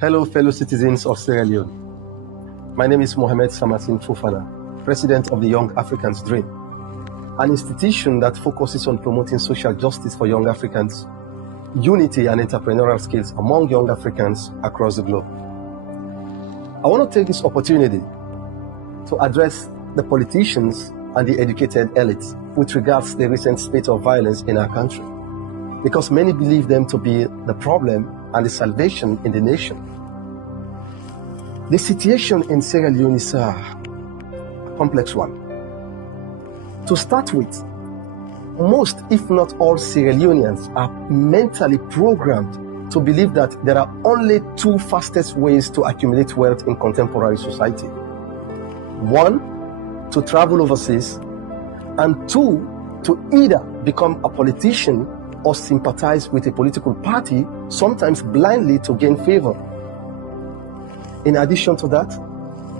Hello, fellow citizens of Sierra Leone. My name is Mohamed Samasin Fofana, President of the Young Africans Dream, an institution that focuses on promoting social justice for young Africans, unity and entrepreneurial skills among young Africans across the globe. I want to take this opportunity to address the politicians and the educated elites with regards to the recent spate of violence in our country, because many believe them to be the problem and the salvation in the nation. The situation in Sierra Leone is a complex one. To start with, most, if not all, Sierra Leoneans are mentally programmed to believe that there are only two fastest ways to accumulate wealth in contemporary society. One, to travel overseas, and two, to either become a politician or sympathize with a political party, sometimes blindly to gain favor. In addition to that,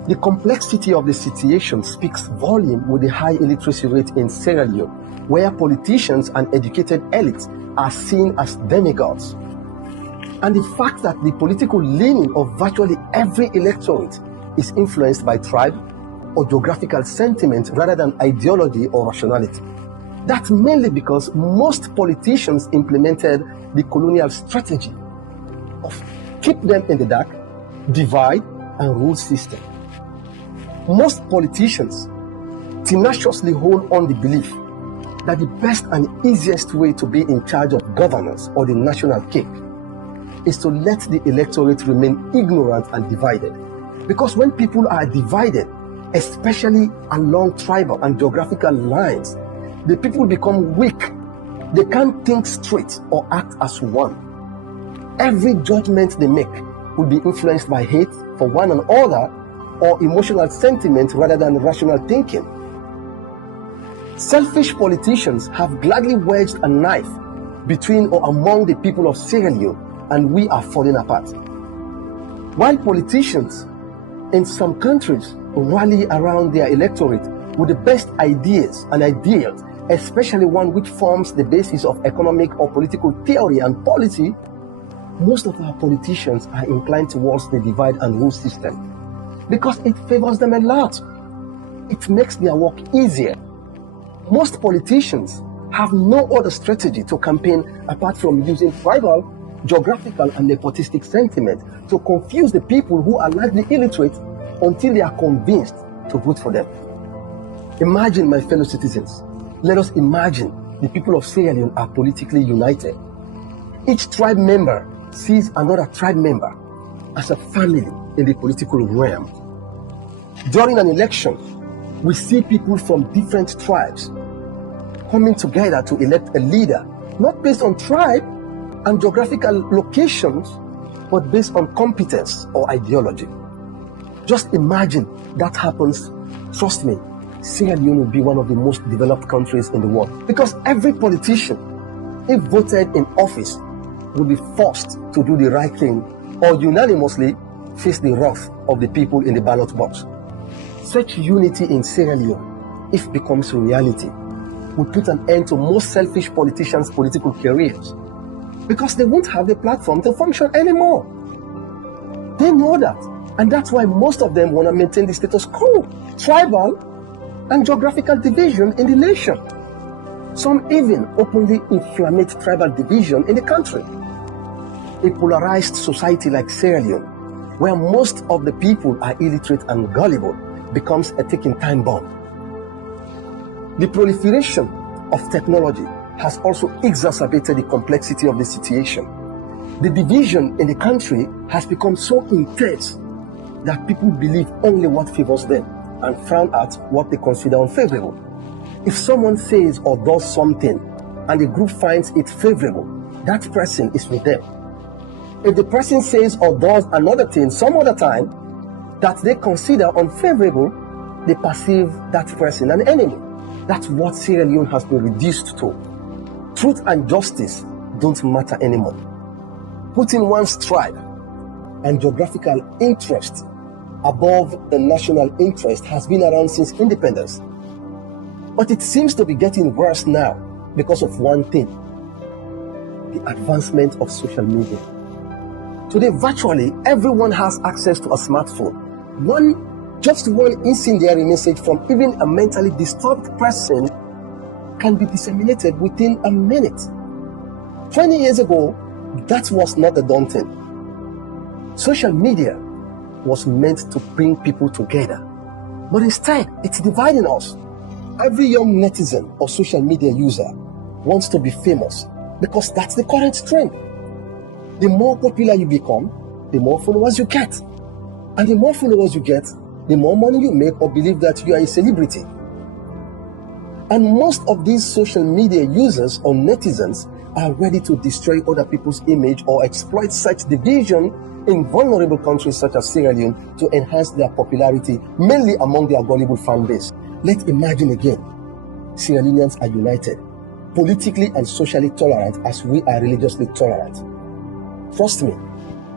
the complexity of the situation speaks volume with the high illiteracy rate in Sierra Leone, where politicians and educated elites are seen as demigods. And the fact that the political leaning of virtually every electorate is influenced by tribe or geographical sentiment rather than ideology or rationality. That's mainly because most politicians implemented the colonial strategy of keep them in the dark, divide, and rule system. Most politicians tenaciously hold on the belief that the best and easiest way to be in charge of governance or the national cake is to let the electorate remain ignorant and divided. Because when people are divided, especially along tribal and geographical lines, the people become weak. They can't think straight or act as one. Every judgment they make will be influenced by hate for one another or emotional sentiment rather than rational thinking. Selfish politicians have gladly wedged a knife between or among the people of Sierra Leone, and we are falling apart. While politicians in some countries rally around their electorate with the best ideas and ideals, especially one which forms the basis of economic or political theory and policy, most of our politicians are inclined towards the divide and rule system because it favors them a lot. It makes their work easier. Most politicians have no other strategy to campaign apart from using tribal, geographical, and nepotistic sentiment to confuse the people who are largely illiterate until they are convinced to vote for them. Imagine, my fellow citizens, let us imagine the people of Sierra Leone are politically united. Each tribe member sees another tribe member as a family in the political realm. During an election, we see people from different tribes coming together to elect a leader, not based on tribe and geographical locations, but based on competence or ideology. Just imagine that happens. Trust me, Sierra Leone will be one of the most developed countries in the world, because every politician, if voted in office, will be forced to do the right thing or unanimously face the wrath of the people in the ballot box. Such unity in Sierra Leone, if becomes reality, will put an end to most selfish politicians' political careers, because they won't have the platform to function anymore. They know that, and that's why most of them want to maintain the status quo, tribal and geographical division in the nation. Some even openly inflame tribal division in the country. A polarized society like Sierra Leone, where most of the people are illiterate and gullible, becomes a ticking time bomb. The proliferation of technology has also exacerbated the complexity of the situation. The division in the country has become so intense that people believe only what favors them and frown at what they consider unfavorable. If someone says or does something and the group finds it favorable, that person is with them. If the person says or does another thing some other time that they consider unfavorable, they perceive that person an enemy. That's what Sierra Leone has been reduced to. Truth and justice don't matter anymore. Putting one's tribe and geographical interest above the national interest has been around since independence. But it seems to be getting worse now because of one thing: the advancement of social media. Today, virtually everyone has access to a smartphone. Just one incendiary message from even a mentally disturbed person can be disseminated within a minute. 20 years ago, that was not the daunting. Social media was meant to bring people together, but instead, it's dividing us. Every young netizen or social media user wants to be famous because that's the current trend. The more popular you become, the more followers you get. And the more followers you get, the more money you make or believe that you are a celebrity. And most of these social media users or netizens are ready to destroy other people's image or exploit such division in vulnerable countries such as Sierra Leone to enhance their popularity, mainly among their gullible fan base. Let's imagine again, Sierra Leoneans are united, politically and socially tolerant as we are religiously tolerant. Trust me,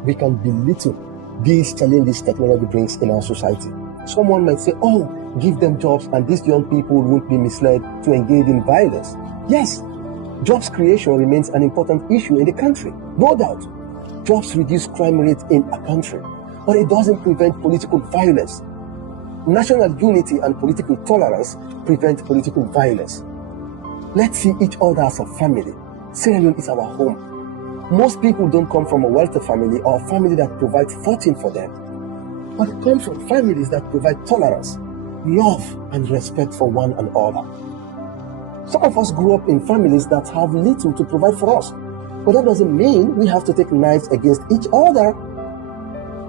we can belittle these challenges technology brings in our society. Someone might say, oh, give them jobs and these young people won't be misled to engage in violence. Yes, jobs creation remains an important issue in the country, no doubt. Jobs reduce crime rate in a country, but it doesn't prevent political violence. National unity and political tolerance prevent political violence. Let's see each other as a family. Sierra Leone is our home. Most people don't come from a wealthy family or a family that provides fortune for them, but they come from families that provide tolerance, love, and respect for one another. Some of us grew up in families that have little to provide for us, but that doesn't mean we have to take knives against each other.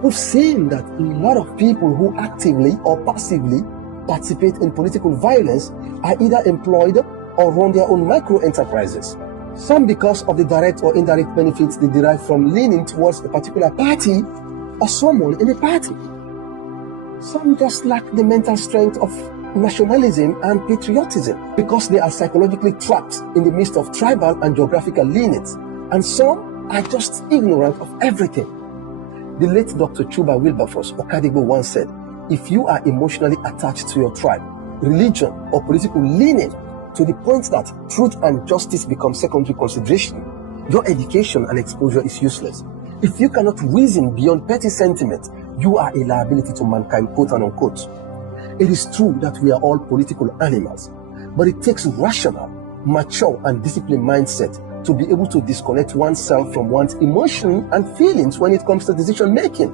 We've seen that a lot of people who actively or passively participate in political violence are either employed or run their own micro-enterprises. Some because of the direct or indirect benefits they derive from leaning towards a particular party or someone in a party. Some just lack the mental strength of nationalism and patriotism because they are psychologically trapped in the midst of tribal and geographical lineage. And some are just ignorant of everything. The late Dr. Chuba Wilberforce Okadigbo once said, if you are emotionally attached to your tribe, religion, or political lineage to the point that truth and justice become secondary consideration, your education and exposure is useless. If you cannot reason beyond petty sentiment, you are a liability to mankind, quote and unquote. It is true that we are all political animals, but it takes rational, mature, and disciplined mindset to be able to disconnect oneself from one's emotion and feelings when it comes to decision making.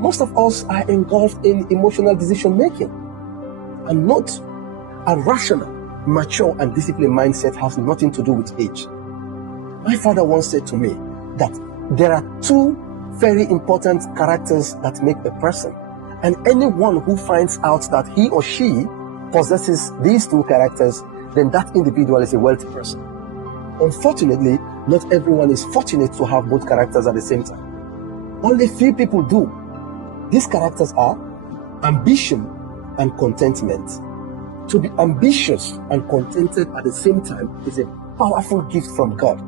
Most of us are engulfed in emotional decision making. And note, a rational, mature, and disciplined mindset has nothing to do with age. My father once said to me that there are two very important characters that make a person, and anyone who finds out that he or she possesses these two characters, then that individual is a wealthy person. Unfortunately, not everyone is fortunate to have both characters at the same time. Only few people do. These characters are ambition and contentment. To be ambitious and contented at the same time is a powerful gift from God.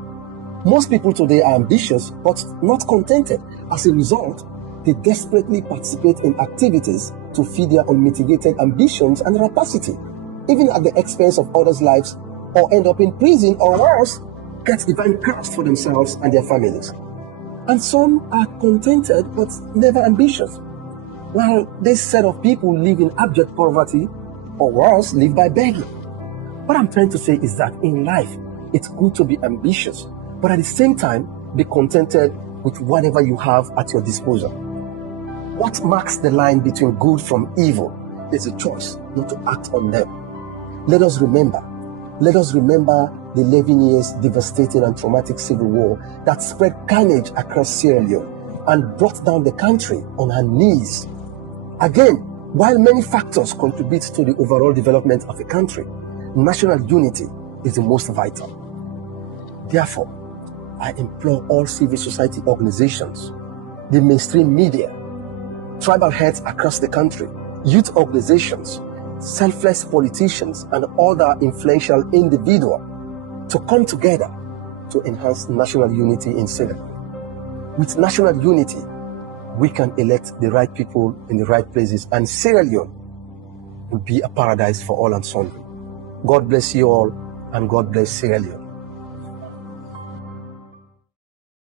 Most people today are ambitious but not contented. As a result, they desperately participate in activities to feed their unmitigated ambitions and rapacity, even at the expense of others' lives, or end up in prison or worse, get divine curse for themselves and their families. And some are contented but never ambitious, while this set of people live in abject poverty or worse, live by begging. What I'm trying to say is that in life, it's good to be ambitious, but at the same time, be contented with whatever you have at your disposal. What marks the line between good from evil is a choice not to act on them. Let us remember the 11 years devastating and traumatic civil war that spread carnage across Sierra Leone and brought down the country on her knees. Again, while many factors contribute to the overall development of a country, national unity is the most vital. Therefore, I implore all civil society organizations, the mainstream media, tribal heads across the country, youth organizations, selfless politicians, and other influential individuals to come together to enhance national unity in Sierra Leone. With national unity, we can elect the right people in the right places, and Sierra Leone will be a paradise for all and sundry. God bless you all, and God bless Sierra Leone.